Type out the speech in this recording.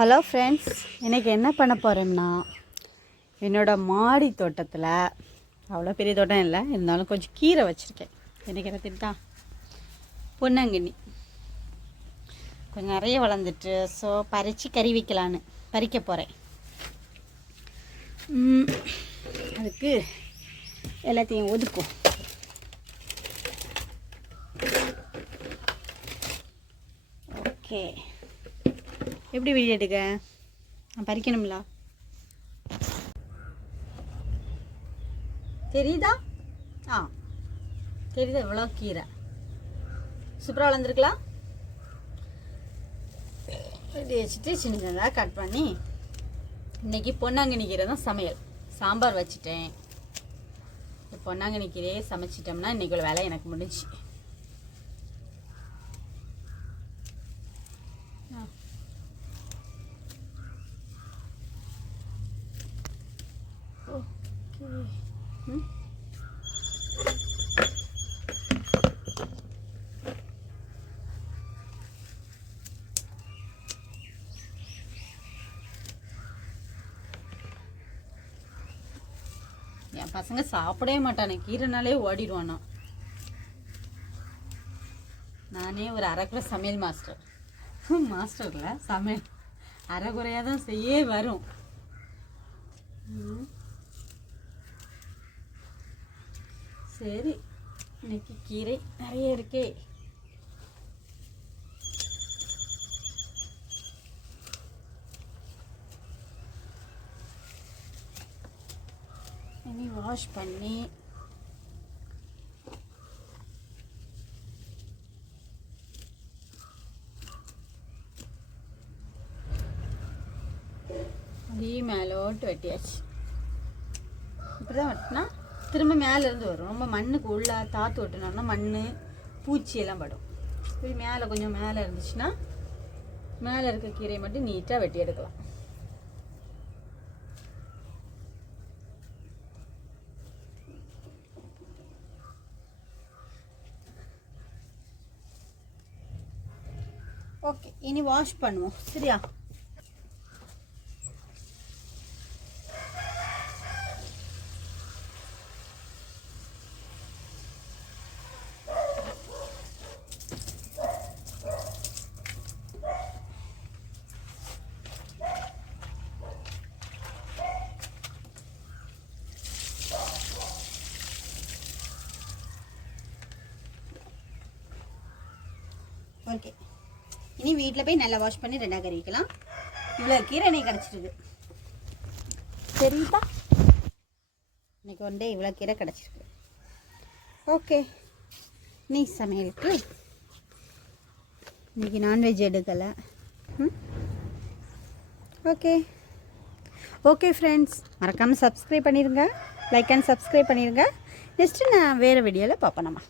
Hello friends, இன்றைக்கி என்ன பண்ண போகிறேன்னா, என்னோடய மாடி தோட்டத்தில் அவ்வளோ பெரிய தோட்டம் இல்லை, இருந்தாலும் கொஞ்சம் கீரை வச்சுருக்கேன். எனக்கு என்ன தெரியுதா, பொன்னாங்கண்ணி கொஞ்சம் நிறைய வளர்ந்துட்டு, ஸோ பறித்து கறி வைக்கலான்னு பறிக்க போகிறேன். அதுக்கு எல்லாத்தையும் ஒதுக்கும். ஓகே, எப்படி வீடியோ எடுக்க, நான் பறிக்கணும்ல, தெரியுதா? தெரியுதா? இவ்வளோ கீரை சூப்பராக வளர்ந்துருக்கலாம். ரெடி வச்சுட்டு சின்ன சின்னதாக கட் பண்ணி இன்றைக்கி பொன்னாங்கண்ணி கீரை தான் சமையல். சாம்பார் வச்சுட்டேன். பொன்னாங்கண்ணி கீரையே சமைச்சிட்டோம்னா இன்றைக்கி ஒரு வேலை எனக்கு முடிஞ்சு. என் பசங்க சாப்பிடவே மாட்டானே, கீரைனாலே ஓடிடுவானா. நானே ஒரு அரைக்குறை சமையல் மாஸ்டர்ல சமையல் அரைக்குறையாக தான் செய்ய வரும். சரி, இன்னைக்கு கீரை நிறைய இருக்கே. இனி வாஷ் பண்ணி அப்படியே மேலோட்டு வெட்டியாச்சு. இப்படி தான் வெட்டினா திரும்ப மேலேருந்து வரும். ரொம்ப மண்ணுக்கு உள்ள தாத்து வெட்டினோம்னா மண் பூச்சியெல்லாம் படும். இப்படி மேலே கொஞ்சம் மேலே இருந்துச்சுன்னா மேலே இருக்க கீரையை மட்டும் நீட்டாக வெட்டி எடுக்கலாம். ஓகே, இனி வாஷ் பண்ணுவோம். சரியா? ஓகே, இனி வீட்டில் போய் நல்லா வாஷ் பண்ணி ரெண்டாக கறி வைக்கலாம். இவ்வளோ கீரை இன்னைக்கு கிடச்சிருக்கு. சரிப்பா, இன்னைக்கு ஒன் டே இவ்வளோ கீரை கிடச்சிருக்கு. ஓகே, நீ சமையலுக்கு இன்னைக்கு நான்வெஜ் எடுக்கலை. ஓகே ஓகே ஃப்ரெண்ட்ஸ், மறக்காமல் சப்ஸ்கிரைப் பண்ணிடுங்க, லைக் அண்ட் சப்ஸ்கிரைப் பண்ணிடுங்க. நெக்ஸ்ட்டு நான் வேறு வீடியோவில் பார்ப்போம் நம்ம.